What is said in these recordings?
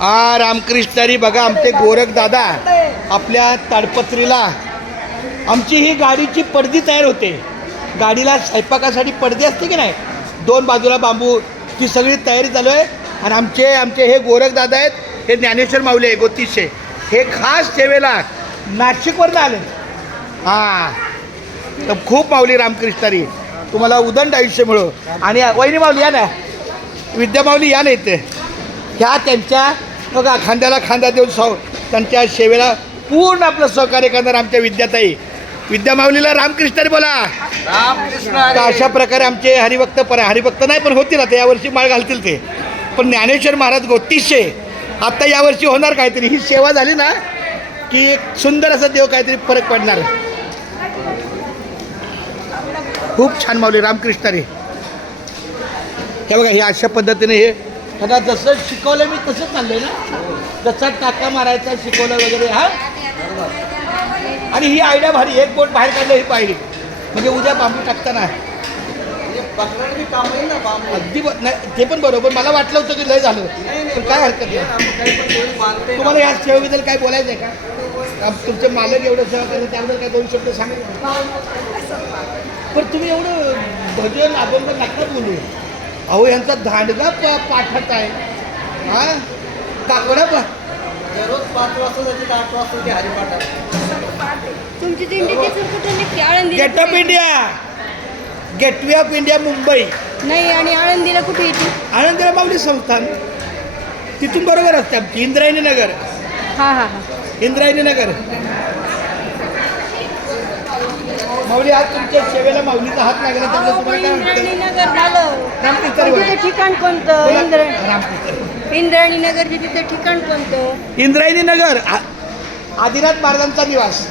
रामकृष्णारी बघा आमचे गोरख दादा आपल्या ताडपत्रीला आमची ही गाडीची पडदी तयार होते. गाडीला स्वयंपाकासाठी पडदी असते की नाही, दोन बाजूला बांबू, ती सगळी तयारी चालू आहे. आणि आमचे हे गोरख दादा आहेत, हे ज्ञानेश्वर माऊली आहे गोतीशे, हे खास सेवेला नाशिकवरनं आले. तर खूप माऊली रामकृष्णारी तुम्हाला उदंड आयुष्य मिळो. आणि वहिनी माऊली या ना, विद्या माऊली या नाही ते, ह्या त्यांच्या बघा खांद्याला खांदा देऊन त्यांच्या सेवेला पूर्ण आपलं सहकार्य करणार आमच्या विद्याताई. विद्या माऊलीला रामकृष्णारी बोला. तर अशा प्रकारे आमचे हरिभक्त नाही पण होतील आता यावर्षी माळ घालतील ते. पण ज्ञानेश्वर महाराज गोतीशे आत्ता यावर्षी होणार काहीतरी. ही सेवा झाली ना की एक सुंदर असा देव काहीतरी फरक पडणार. खूप छान माऊली रामकृष्णारी. हे बघा हे अशा पद्धतीने हे आता जसं शिकवलं मी तसंच चाललंय ना, जसा टाका मारायचा शिकवलं वगैरे. आणि ही आयडिया भारी, एक बोट बाहेर काढलं ही पाहिली म्हणजे उद्या बांबू टाकताना अगदी नाही ते पण बरोबर. मला वाटलं होतं की लय झालं पण काय हरकत नाही. तुम्हाला या सेवेबद्दल काय बोलायचं आहे का? तुमचे मालक एवढं सेवा करतात त्याबद्दल काय दोन शब्द सांगा. पण तुम्ही एवढं भजन अभंग नका बोलू. अहो यांचा धांडगा पाठात आहे. काकडा रोज 5 वाजता जाते, 8 वाजता ते हरिपाठात. तुमची दिंडी कुठे Alandi? Getup India, gateway of India Mumbai. नाही. आणि आळंदीला कुठे येते? आळंदीला माऊली संस्थान, तिथून बरोबर असते आमची इंद्रायणी नगर. हां हां हां, इंद्रायणी नगर. माऊली आज तुमच्या सेवेला माऊलीचा हात लागला त्यामुळे तुम्हाला काय इंद्रायणी नगर झालं. रामकृष्णारी तिथे ठिकाण कोणतं? रामकृष्णारी. इंद्रायणी नगरचे तिथे ठिकाण कोणतं? इंद्रायणी नगर आदिनाथ महाराजांचा निवास.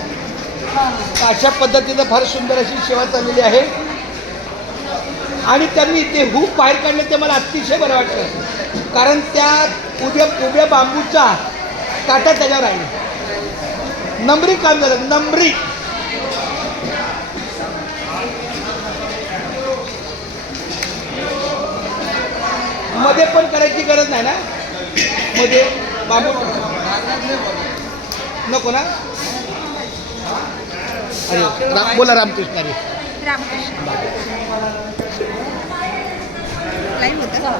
अशा पद्धतीनं फार सुंदर अशी सेवा चाललेली आहे. आणि त्यांनी ते हूप बाहेर काढलं ते मला अतिशय बरं वाटलं, कारण त्या उभ्या बांबूचा काटा त्याच्यावर आहे. नंबरी काम झालं, नंबरी. मध्ये पण करायची गरज नाही ना, मध्ये बांबू नको ना. अरे बोला रामकृष्णारी. रामकृष्ण.